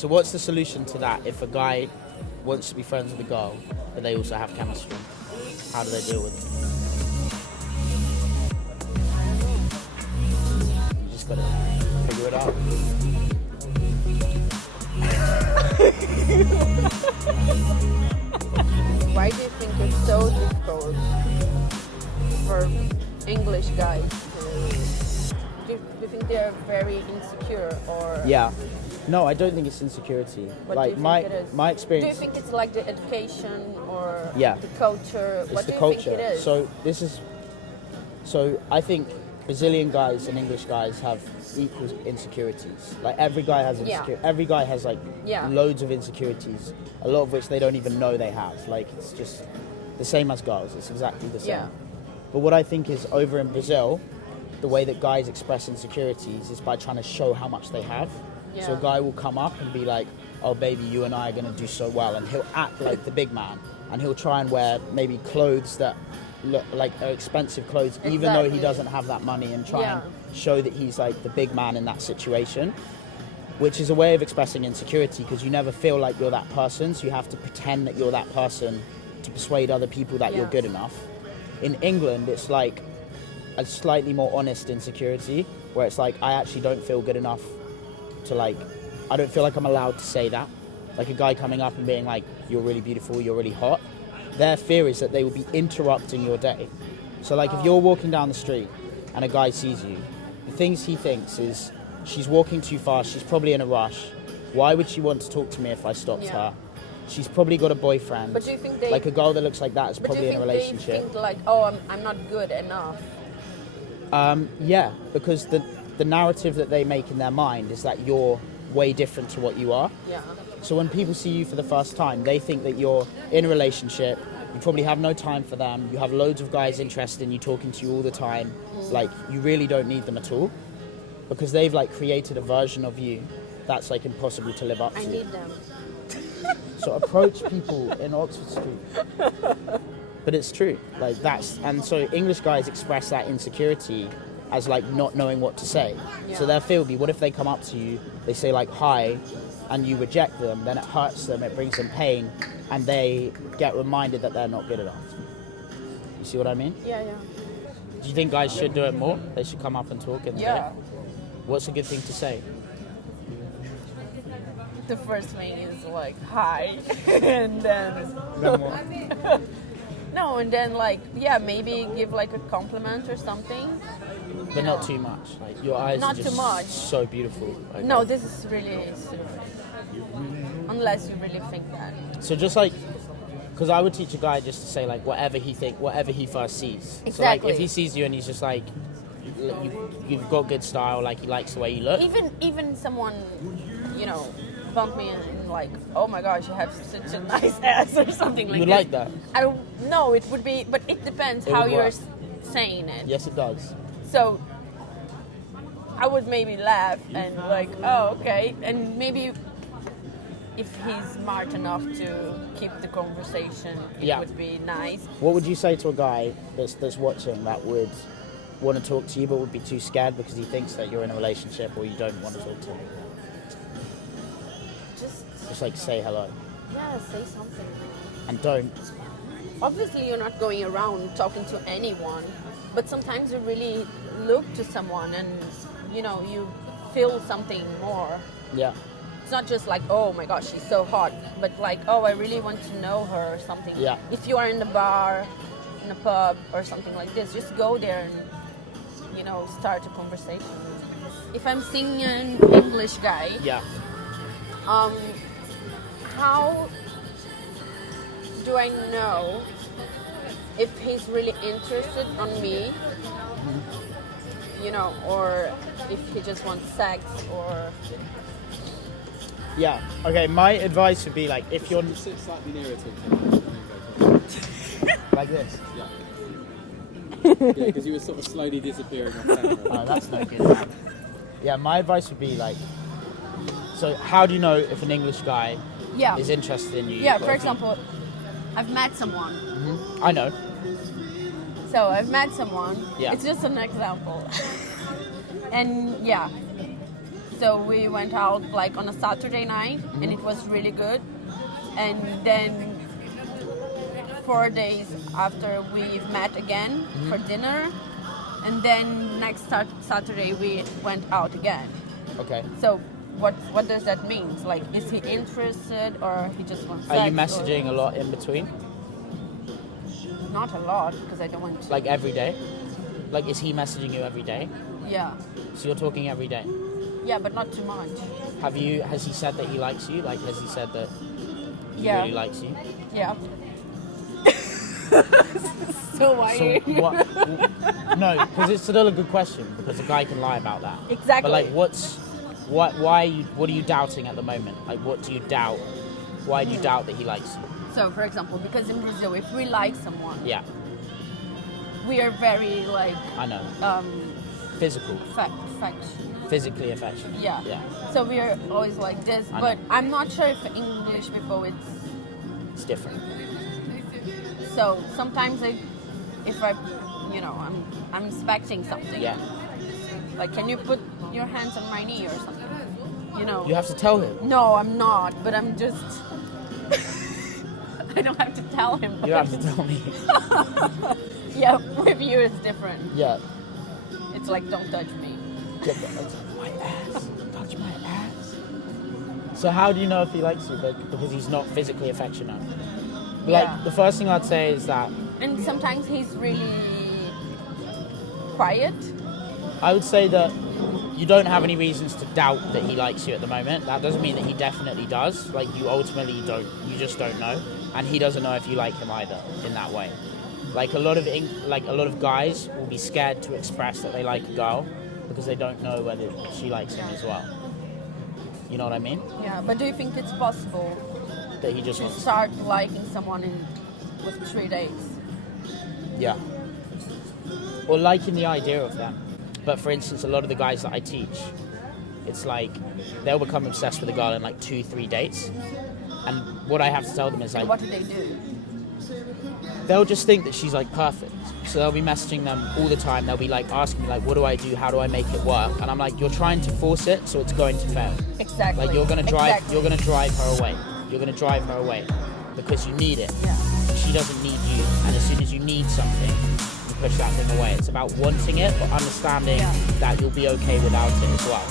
So what's the solution to that if a guy wants to be friends with a girl, but they also have chemistry? How do they deal with it? You just gotta figure it out. Why do you think it's so difficult for English guys? Do you think they're very insecure or? Yeah. No, I don't think it's insecurity. What Like do you my think it is? my Do you experience. think it's like the education or Yeah. the culture? It's What the do you culture. think it is? So I think Brazilian guys and English guys have equal insecurities. Like every guy has every guy has like Yeah. loads of insecurities, a lot of which they don't even know they have. Like it's just the same as girls. It's exactly the same. Yeah. But what I think is over in Brazil, the way that guys express insecurities is by trying to show how much they have. Yeah. So a guy will come up and be like, "Oh baby, you and I are gonna do so well," and he'll act like the big man, and he'll try and wear maybe clothes that look like are expensive clothes, even though he Exactly. doesn't have that money, and try Yeah. and show that he's like the big man in that situation, which is a way of expressing insecurity because you never feel like you're that person, so you have to pretend that you're that person to persuade other people that you're Yeah. good enough. In England, it's like a slightly more honest insecurity where it's like I actually don't feel good enough to like, I don't feel like I'm allowed to say that. Like a guy coming up and being like, "You're really beautiful, you're really hot." Their fear is that they will be interrupting your day. So like if you're walking down the street and a guy sees you, the things he thinks is, she's walking too fast, she's probably in a rush. Why would she want to talk to me if I stopped Yeah. her? She's probably got a boyfriend. But do you think they? Like a girl that looks like that is but do probably you in a think relationship. they think like, oh, I'm not good enough? Yeah, because the narrative that they make in their mind is that you're way different to what you are. Yeah. So when people see you for the first time, they think that you're in a relationship, you probably have no time for them, you have loads of guys interested in you, talking to you all the time, like you really don't need them at all, because they've like created a version of you that's like impossible to live up to. I need them. So approach people in Oxford Street. But it's true, like and so English guys express that insecurity as like not knowing what to say. So Yeah. their fear would be, what if they come up to you, they say like hi, and you reject them, then it hurts them, it brings them pain, and they get reminded that they're not good enough. You see what I mean? Yeah, yeah. Do you think guys should do it more? They should come up and talk in the Yeah. day? What's a good thing to say? The first thing is like hi, and then no, and then like maybe give like a compliment or something. But not too much. Like your eyes Not are just too much. so beautiful. Like, No, this is really stupid. Unless you really think that. So just like, because I would teach a guy just to say like whatever he first sees. So like Exactly. if he sees you and he's just like, you've got good style, like he likes the way you look. Even someone, bump me and like, oh my gosh, you have such a nice ass or something like You would that. like that? No, it would be, but it depends It how would you're work. saying it. Yes, it does. So I would maybe laugh and like, oh, okay. And maybe if he's smart enough to keep the conversation, it Yeah. would be nice. What would you say to a guy that's watching that would want to talk to you but would be too scared because he thinks that you're in a relationship or you don't want to talk to him? Just like say hello Say something. and don't. Obviously, you're not going around talking to anyone, but sometimes you really look to someone and, you feel something more. Yeah. It's not just like, oh my gosh, she's so hot, but like, oh, I really want to know her or something. Yeah. If you are in the bar, in a pub or something like this, just go there and, start a conversation. If I'm seeing an English guy, Yeah. how do I know if he's really interested on me, or if he just wants sex or... Yeah. Okay, my advice would be like, if you're Sit slightly nearer to him. like this. Yeah. Yeah, because you were sort of slowly disappearing off camera. Oh, that's no good, man. Yeah, my advice would be like, so how do you know if an English guy Yeah. is interested in you? Yeah, Or for if he- example, I've met someone. I know. So I've met someone. Yeah. It's just an example. And yeah, So we went out like on a Saturday night, and it was really good. And then 4 days after we met again for dinner, and then next Saturday we went out again. Okay. So what does that mean? Like, is he interested or he just wants? Are you sex, messaging a lot in between? or not a lot because I don't want to. Like every day? Like, is he messaging you every day? Yeah, So you're talking every day. yeah, but not too much. Has he said that he likes you? Like, has he said that he Yeah. really likes you? Yeah. So why? So what? No, because it's still a good question, because a guy can lie about that. Exactly. But like, what are you doubting at the moment? Like, what do you doubt? Why do you doubt that he likes you? So, for example, because in Brazil, if we like someone, Yeah, we are very like I know. Physical, physically affectionate. Yeah. Yeah, So we are always like this, I but know. I'm not sure if English people it's different. so sometimes if I'm expecting something. Yeah, Like, can you put your hands on my knee or something? You know. you have to tell him. No, I'm not, but I'm just. I don't have to tell him. You have to tell me. Yeah, with you it's different. Yeah. It's like, don't touch me. My ass. Touch my ass. So how do you know if he likes you? Because he's not physically affectionate. Like, Yeah. the first thing I'd say is that And sometimes he's really quiet. I would say that you don't have any reasons to doubt that he likes you at the moment. That doesn't mean that he definitely does. Like, you ultimately don't. You just don't know, and he doesn't know if you like him either in that way. Like, a lot of guys will be scared to express that they like a girl because they don't know whether she likes him as well. You know what I mean? Yeah, but do you think it's possible That he just to wants. start liking someone with 3 days? Yeah. Or liking the idea of them. But for instance, a lot of the guys that I teach, it's like they'll become obsessed with a girl in like 2-3 dates. And what I have to tell them is like, What do they do? they'll just think that she's like perfect. So they'll be messaging them all the time. They'll be like asking me like, what do I do? How do I make it work? And I'm like, you're trying to force it, so it's going to fail. Exactly. Like, you're gonna drive her away. You're gonna drive her away because you need it. Yeah. She doesn't need you. And as soon as you need something, you push that thing away. It's about wanting it, but understanding Yeah. that you'll be okay without it as well.